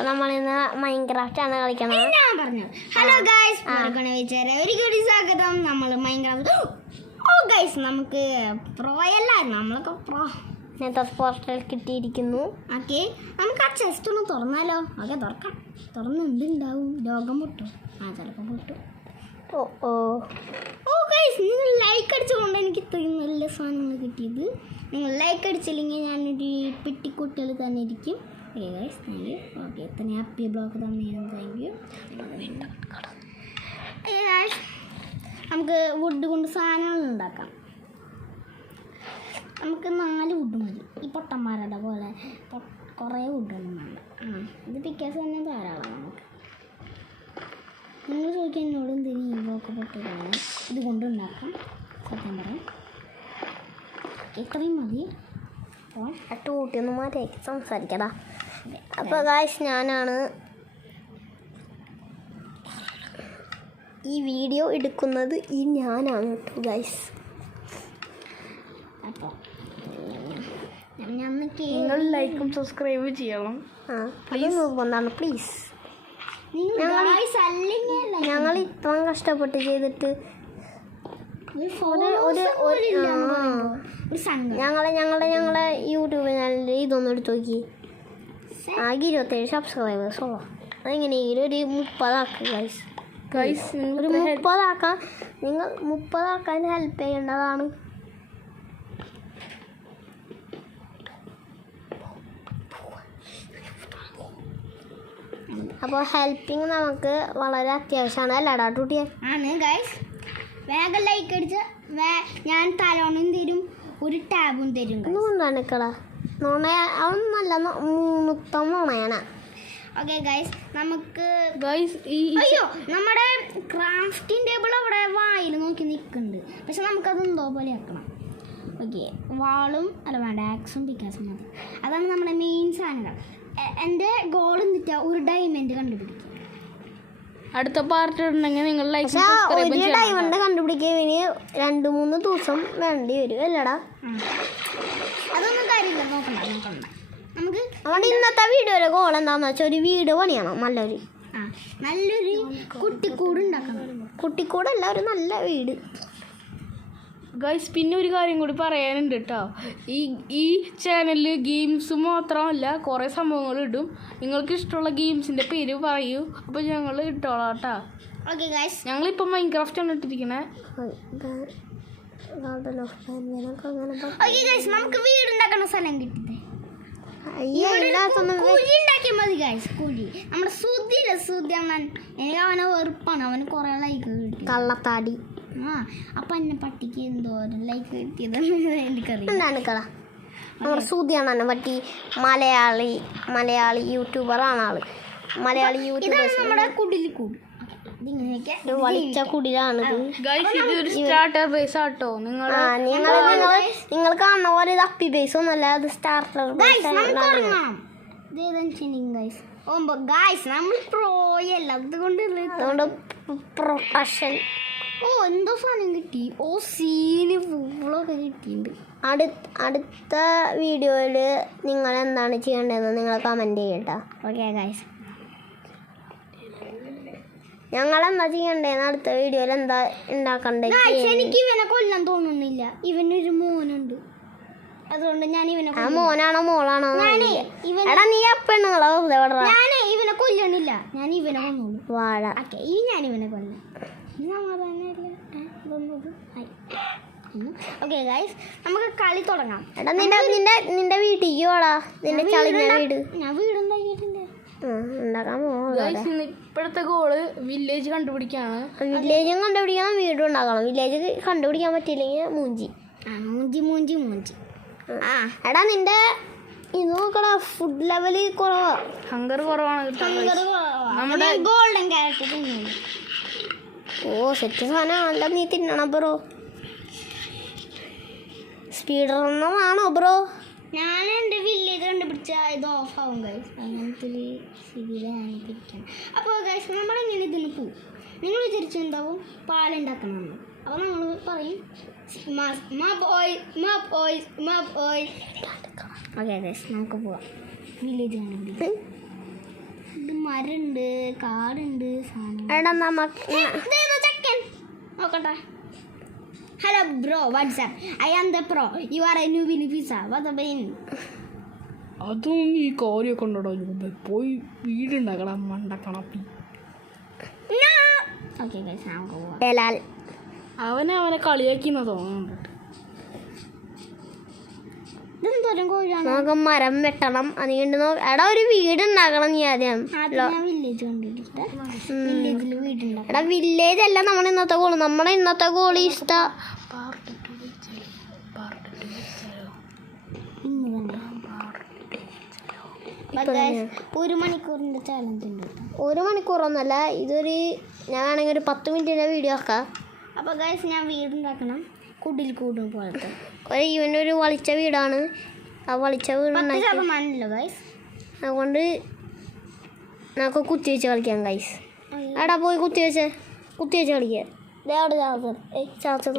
അപ്പോൾ നമ്മളിന്ന് മൈൻക്രാഫ്റ്റ് ആണ് കളിക്കുന്നത്. ഞാൻ പറഞ്ഞു ഹലോ ഗൈസ്, ഒരിക്കലും സ്വാഗതം. നമ്മൾ മൈൻക്രാഫ്റ്റ് ഗൈസ് നമുക്ക് പ്രോ അല്ലായിരുന്നു, നമ്മളൊക്കെ പ്രോ. നേരത്തെ പോർട്ടൽ കിട്ടിയിരിക്കുന്നു. ഓക്കെ, നമുക്ക് ആ ചെസ്റ്റ് ഒന്ന് തുറന്നാലോ? ഓക്കെ, തുറക്കാം. തുറന്ന് എന്തുണ്ടാവും? ലോകം പൊട്ടും. ചിലപ്പോൾ പൊട്ടും. ഓ ഗൈസ്, നിങ്ങൾ ലൈക്ക് അടിച്ചുകൊണ്ട് എനിക്ക് ഇത്രയും നല്ല സാധനങ്ങൾ കിട്ടിയത്. നിങ്ങൾ ലൈക്ക് അടിച്ചില്ലെങ്കിൽ ഞാനൊരു പെട്ടിക്കുട്ടികൾ തന്നെ ഇരിക്കും. Okay guys, thank you. Okay, എത്ര ഹാപ്പി ബ്ലോക്ക് തന്നെയാണ്. Thank you. നമുക്ക് വുഡ് കൊണ്ട് സാധനങ്ങൾ ഉണ്ടാക്കാം. നമുക്ക് 4 വുഡ് മതി. ഈ പൊട്ടന്മാരുടെ പോലെ കുറേ വുഡൊന്നും വേണ്ട. ഇത് പിക്കാസ് തന്നെ ധാരാളം നമുക്ക്. നിങ്ങൾ ചോദിക്കാൻ എന്നോട് എന്തിനും ഈ ബ്ലോക്ക് പൊട്ടുകയാണ്. ഇത് കൊണ്ടുണ്ടാക്കാം. സത്യം പറയാം ഇത്രയും മതി. അപ്പോൾ കൂട്ടിയൊന്നും മാറ്റി സംസാരിക്കടാ. അപ്പോൾ ഗായ്സ്, ഞാനാണ് ഈ വീഡിയോ എടുക്കുന്നത്. ഞാനാണ് കേട്ടോ ഗായ്സ്. അപ്പോൾ നിങ്ങൾ ലൈക്കും സബ്സ്ക്രൈബ് ചെയ്യണം. നിർബന്ധമാണ് പ്ലീസ്. ഞങ്ങൾ ഇത്രയും കഷ്ടപ്പെട്ട് ചെയ്തിട്ട് ഞങ്ങളെ യൂട്യൂബ് ചാനലിൽ ഇതൊന്നും എടുത്ത് നോക്കി. ആകെ 27 സബ്സ്ക്രൈബേഴ്സ് ഉള്ളൂ. അതെങ്ങനെയെങ്കിലും ഒരു 30 ആക്കുക ഗൈസ്. ഒരു 30 ആക്കാൻ നിങ്ങൾ 30 ആക്കാൻ ഹെൽപ്പ് ചെയ്യേണ്ടതാണ്. അപ്പോൾ ഹെൽപ്പിങ് നമുക്ക് വളരെ അത്യാവശ്യമാണ്. അല്ലാടാ ടൂട്ടിയെ? ആണ് ഗൈസ്. വേഗം ലൈക്ക് അടിച്ച് ഞാൻ തലോണും തരും, ഒരു ടാബും തരും. നുണ അവൻ നല്ല മുത്തം നുണയാണ്. ഓക്കെ ഗൈസ്, നമുക്ക് ഗൈസ് അയ്യോ നമ്മുടെ ക്രാഫ്റ്റിംഗ് ടേബിൾ അവിടെ വായിൽ നോക്കി നിൽക്കുന്നുണ്ട്. പക്ഷെ നമുക്കത് എന്തോ പോലെ ആക്കണം. ഓക്കെ, വാളും അല്ല വേണ്ട, ആക്സും പിക്കാസും മതി. അതാണ് നമ്മുടെ മെയിൻ സാധനങ്ങൾ. എൻ്റെ ഗോൾ എന്നിട്ടാ ഒരു ഡയമണ്ട് കണ്ടുപിടിക്കുക. അടുത്ത പാർട്ട് ഉണ്ടെങ്കിൽ നിങ്ങൾ ലൈക്ക് ഒരു ഡയമണ്ട് കണ്ടുപിടിക്കാൻ 2-3 ദിവസം വേണ്ടി വരും അല്ലടാ? അതൊന്നും കാര്യമില്ല, നോക്കണ്ട. നമുക്ക് അതുകൊണ്ട് ഇന്നത്തെ വീഡിയോയിലെ ഗോൾ എന്താണെന്ന് വെച്ചാൽ ഒരു വീട് പണിയണം. നല്ലൊരു കുട്ടിക്കൂട് ഉണ്ടാക്കണം. കുട്ടിക്കൂടല്ല, ഒരു നല്ല വീട്. ഗൈസ്, പിന്നെ ഒരു കാര്യം കൂടി പറയാനുണ്ട് കേട്ടോ. ഈ ചാനലിൽ ഗെയിംസ് മാത്രമല്ല കുറേ സംഭവങ്ങൾ ഇടും. നിങ്ങൾക്ക് ഇഷ്ടമുള്ള ഗെയിംസിൻ്റെ പേര് പറയൂ, അപ്പോൾ ഞങ്ങൾ ഇട്ടോളാം കേട്ടോ. ഓക്കെ ഗൈസ്, ഞങ്ങളിപ്പോൾ മൈൻക്രാഫ്റ്റ് ആണ് ഇട്ടിരിക്കണേ. ഓക്കെ ഗൈസ്, നമുക്ക് വീടുണ്ടാക്കുന്ന സ്ഥലം കിട്ടിയത് കുഴി ഉണ്ടാക്കിയാൽ മതി ഗൈസ്. കുഴി നമ്മുടെ സുധി അണ്ണൻ, എനിക്ക് അവനെ വെറുപ്പാണ്. അവന് കുറേ ലൈക്ക് കിട്ടി. കള്ളത്താടി. അപ്പം എന്നെ പട്ടിക്ക് എന്തോരം ലൈക്ക് കിട്ടിയതെന്ന് എനിക്കറിയാം. നമ്മുടെ സൂതിയാണ് എന്നെ പറ്റി. മലയാളി യൂട്യൂബറാണ് ആള്. മലയാളി യൂട്യൂബേഴ്സ്. നമ്മുടെ കുടിലിക്കൂട് വലിച്ച കുടിലാണ്. നിങ്ങൾ കാണുന്ന പോലെ ഇത് അപ്പി ബേസ് ഒന്നല്ല, അത് സ്റ്റാർട്ടർ ബേസ്. നമ്മൾ പ്രോയല്ല, അതുകൊണ്ട് പ്രൊഫഷൻ. എന്തോ സാധനം കിട്ടി. സീന് ഫുള്ളൊക്കെ കിട്ടിയിട്ടുണ്ട്. അടുത്ത വീഡിയോയിൽ നിങ്ങൾ എന്താണ് ചെയ്യേണ്ടതെന്ന് നിങ്ങൾ കമൻറ്റ് ചെയ്യട്ടോ. ഓക്കെ ഗൈസ്, ഞങ്ങളെന്താ ചെയ്യണ്ടേന്ന് അടുത്ത വീഡിയോയിൽ എന്താ ഉണ്ടാക്കണ്ടേ? എനിക്ക് ഇവനെ കൊല്ലാൻ തോന്നുന്നില്ല. ഇവനൊരു മോനുണ്ട്, അതുകൊണ്ട് ഞാൻ ഇവനെ. ആ മോനാണോ മോളാണോ? എടാ നീ പെണ്ണുങ്ങളെ ഞാൻ ഇവനെ കൊല്ലണില്ല, ഞാൻ ഇവനെ കൊന്നോളൂ. വാഴ. ഓക്കെ, ഞാൻ ഇവനെ കൊല്ലാം. ഓക്കെ ഗൈസ്, നമുക്ക് കളി തുടങ്ങാം. എടാ നിന്റെ വീട്ടിലേക്ക് പോടാ. നിന്റെ ചളിഞ്ഞ വീട്. ഞാൻ വീടുണ്ടാക്കിയിട്ടുണ്ട്. ഇപ്പോഴത്തെ ഗോള് വില്ലേജ് കണ്ടുപിടിക്കാണ്. വില്ലേജും കണ്ടുപിടിക്കണം, വീടും ഉണ്ടാക്കണം. വില്ലേജ് കണ്ടുപിടിക്കാൻ പറ്റിയില്ലെങ്കിൽ മൂഞ്ചി. എടാ നിന്റെ ഇത് നോക്കടാ, ഫുഡ് ലെവല് കുറവാ. ഹങ്കർ കുറവാണ്. നമ്മുടെ ഗോൾഡൻ ക്യാരറ്റ്. സെറ്റ് സാധനമാണല്ലോ നീ തിന്നണം ബ്രോ. Speed റണ്ണറാണോ bro? ഞാൻ എൻ്റെ വില്ലേജ് കണ്ടുപിടിച്ച ഇത് ഓഫാവും ഗൈസ്. അങ്ങനത്തെ ഒരു സ്ഥിതിയിലാണ് പിടിക്കണം. അപ്പോൾ ഗൈസ്, നമ്മളെങ്ങനെ ഇതിന് പോവും? നിങ്ങൾ വിചാരിച്ചെന്താവും? പാലുണ്ടാക്കണമെന്ന്. അപ്പോൾ നമ്മൾ പറയും ഓക്കെ ഗൈസ്, നമുക്ക് പോവാം. വില്ലേജ് കണ്ടുപിടിക്കും. ഇത് മരമുണ്ട്, കാടുണ്ട്, സാധനം. എടാ നമുക്ക് ചെക്കൻ നോക്കട്ടെ. Hello bro, what's up. I am the pro. You are a new വിലി പിസ്സ. വാട്ട് ബെയിൻ? അതും ഈ കാര്യമൊക്കെ ഉണ്ടോ? പോയി വീടുണ്ടാക്കണം മണ്ടക്കണപ്പി. ഓക്കെ ഗൈസ്, നമുക്ക് പോവാം. ബലാൽ അവനെ കളിയാക്കിന്ന് തോന്നുന്നുണ്ട്. ഇതെന്തോരം കോഴിയാണ്? നമുക്ക് മരം വെട്ടണം. അതുകൊണ്ട് എടാ ഒരു വീട് ഉണ്ടാക്കണം നീ ആദ്യം. ആദ്യം ഞാൻ വില്ലേജ് കണ്ടിട്ട് വില്ലേജിൽ വീടുണ്ടാക്കും. എടാ വില്ലേജ് അല്ല നമ്മുടെ ഇന്നത്തെ ഗോള്. നമ്മുടെ ഇന്നത്തെ ഗോള് ഇഷ്ട ഒരു മണിക്കൂറിന്റെ ചാലഞ്ച് ഉണ്ട്. 1 മണിക്കൂറൊന്നുമല്ല, ഇതൊരു ഞാൻ വേണമെങ്കിൽ ഒരു 10 മിനിറ്റിൻ്റെ വീഡിയോ ആക്കാം. അപ്പോൾ ഗൈസ് ഞാൻ വീടുണ്ടാക്കണം, കുടിൽ കൂടും പോലത്തെ. ഇവൻ്റെ ഒരു വളിച്ച വീടാണ്. ആ വളിച്ച വീടുണ്ടാക്കി 10% ഗൈസ്. അതുകൊണ്ട് നമുക്ക് കുത്തി വെച്ച് കളിക്കാം ഗൈസ്. എടാ പോയി കുത്തി വെച്ച് കളിക്കുക. അവിടെ ചാർജർ ചാർജർ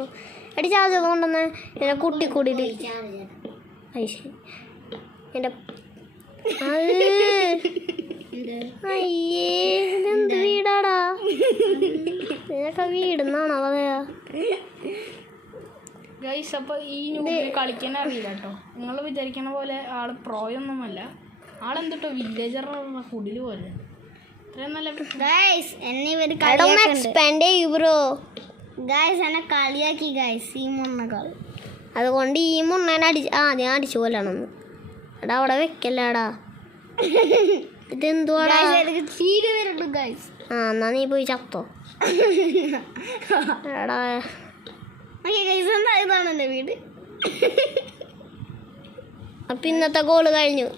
എടി ചാർജർ കൊണ്ടുവന്ന് എൻ്റെ കുട്ടി കൂടിയിട്ട് എൻ്റെ അയ്യേ ഇതെന്ത് വീടാടാ? നിനക്ക് വീടുന്നാണോ പറയാ? ഗൈസ് അപ്പോൾ ഈ ന്യൂബിൽ കളിക്കാൻ അറിയില്ല കേട്ടോ. നിങ്ങൾ വിചാരിക്കണ പോലെ ആള് പ്രോയൊന്നുമല്ല. ആളെന്തിട്ടോ വില്ലേജറുള്ള കുടിൽ പോലെ. ഇത്രയും നല്ല ഗൈസ് എന്നെ ഇവർ എക്സ്പാൻഡ് ചെയ്യൂ ബ്രോ. ഗൈസ് എന്നെ കളിയാക്കി ഗൈസ്. ഈ മുന്നകൾ അതുകൊണ്ട് ഈ മുണ്ണേനെ ആദ്യം അടിച്ചു പോലാണെന്ന്. എടാ അവിടെ വെക്കല്ലേടാ. ഇതെന്തുവാടാ? ചീര വരുന്നുണ്ട് ഗൈസ്. എന്നാ നീ പോയി ചത്തോ. എടാ ഇതാണ് എൻ്റെ വീട്. അപ്പം ഇന്നത്തെ ഗോള് കഴിഞ്ഞു.